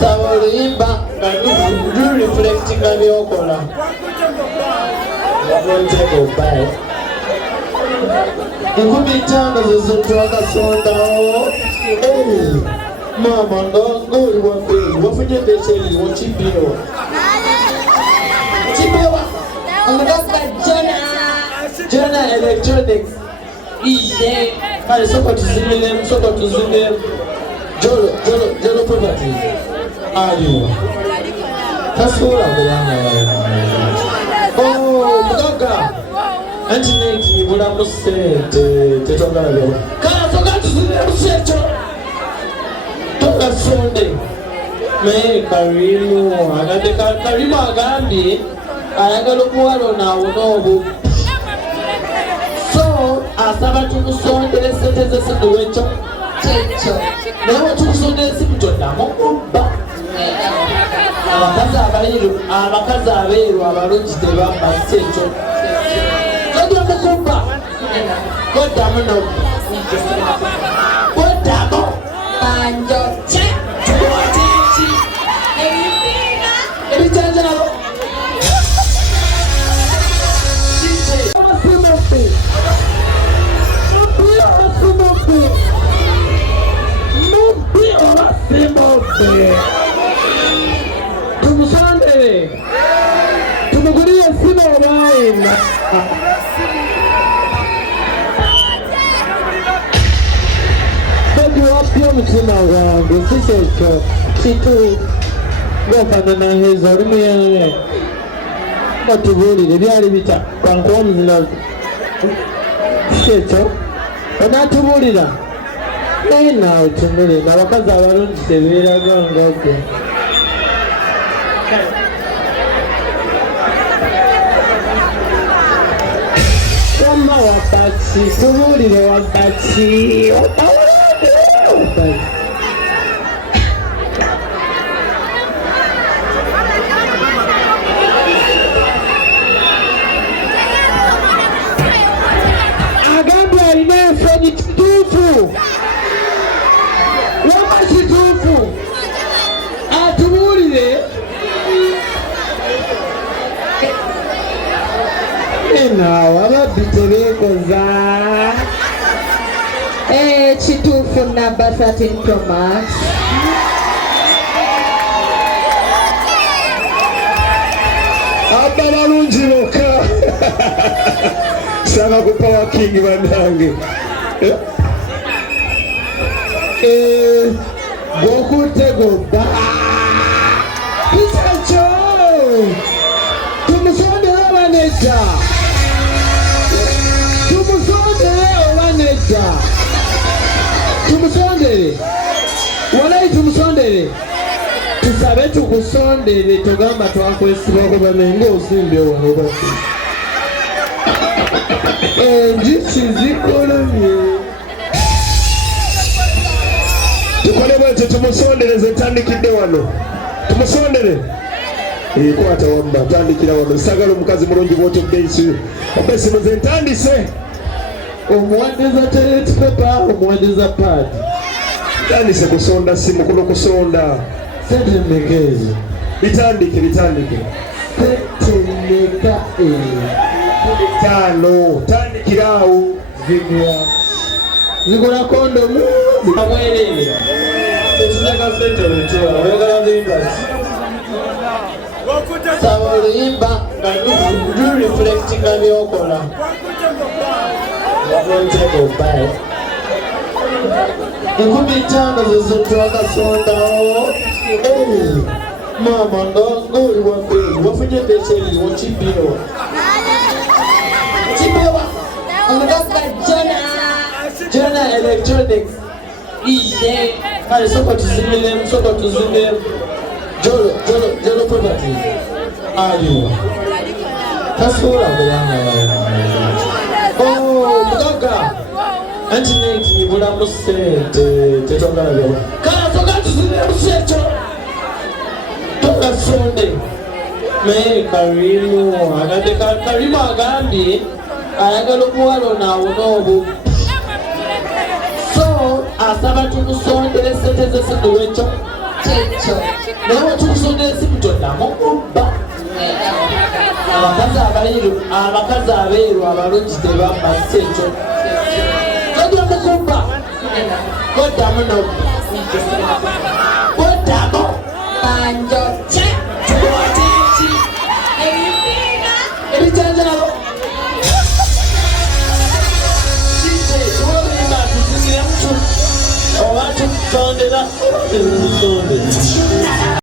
Sabalimba nga reflectinga byokola. Enkumi ttaano zo twakasondawo. Mama ng'oli waffe wafunye bekyeri wakibbiro. Kibewa omugagga Jona Electronics. Iye kale soko tuzimilemu Jolo Properties. Aliwa tasula kubanga mugagga anti nekiyibulamu ssente tetwagala byo kale soka tuzimilemu sekyo togasonde naye Karimu agambye ayagala okuwala onaawona obubbi so asaba tumusondere sente zesiduwa ekyo kyekyo naye wetukusondera esimu toddamu kubba abakazi abeeru abalungi tebamba kyekyo toddamu kubba koddamu koddamu banjokye tukwatiki ebijanjalo tumusondere tumuguriye simu obaina wapya omutima gwange sikyekyo kitu gwafanana heza oli muyeye batubuulire byali bita kwankuwa omuzinazi sikyekyo onatubuulira naye naawe tunule n'abakazi abalungi tebeeraga ngagwe wamma wabaki tubuulire wabaki agambye alina ensonyi kituufu wama kituufu atubuulire enaawo ababbi tebeekoza kituufu number 13 Pro Max. Abba balungi bokka sanga ku Power King bannange gwokutte gobba kikyekyo tumusondere oba nedda tumusondere walayi tumusondere tusabe tukusondere tugamba twakwesiba kuba nenga osimbye wano bati enjuki zikolomye tukole bwekyo tumusondereze tandikidde wano tumusondere kwata wamba tandikira wano sagala omukazi mulungi bwotyo obesimuze ntandise omuwaddiza teletpepa omuwaddiza paadi tandise kusonda simu kuno kusonda sente mekeezo bitandike setemeka tano tandikiraawo zigula kondomu amwerere ekitaka sente wekyola oyagala zimbasi sabalimba nga reflectinga byokola enkumi ttaano zo twakasondawo mama ng'oli waffe wafunye bekyeri wakibbiro kibewa omugagga Jona Electronics. Iye kale soko tuzimilemu Jolo Properties. Aliwa tasula kubanga mugagga anti nekiyibulamu ssente tetwagala byo kale soka tuzimilemu sekyo togasonde naye Karimu agambye ayagala okuwala onaawona obubbi so asaba tukusondera esente z'essimu wekyo naye wetukusondera essimu toddamu kubba abakazi abeeru abalungi tebambasa ekyo toddamu kubba koddamu nobba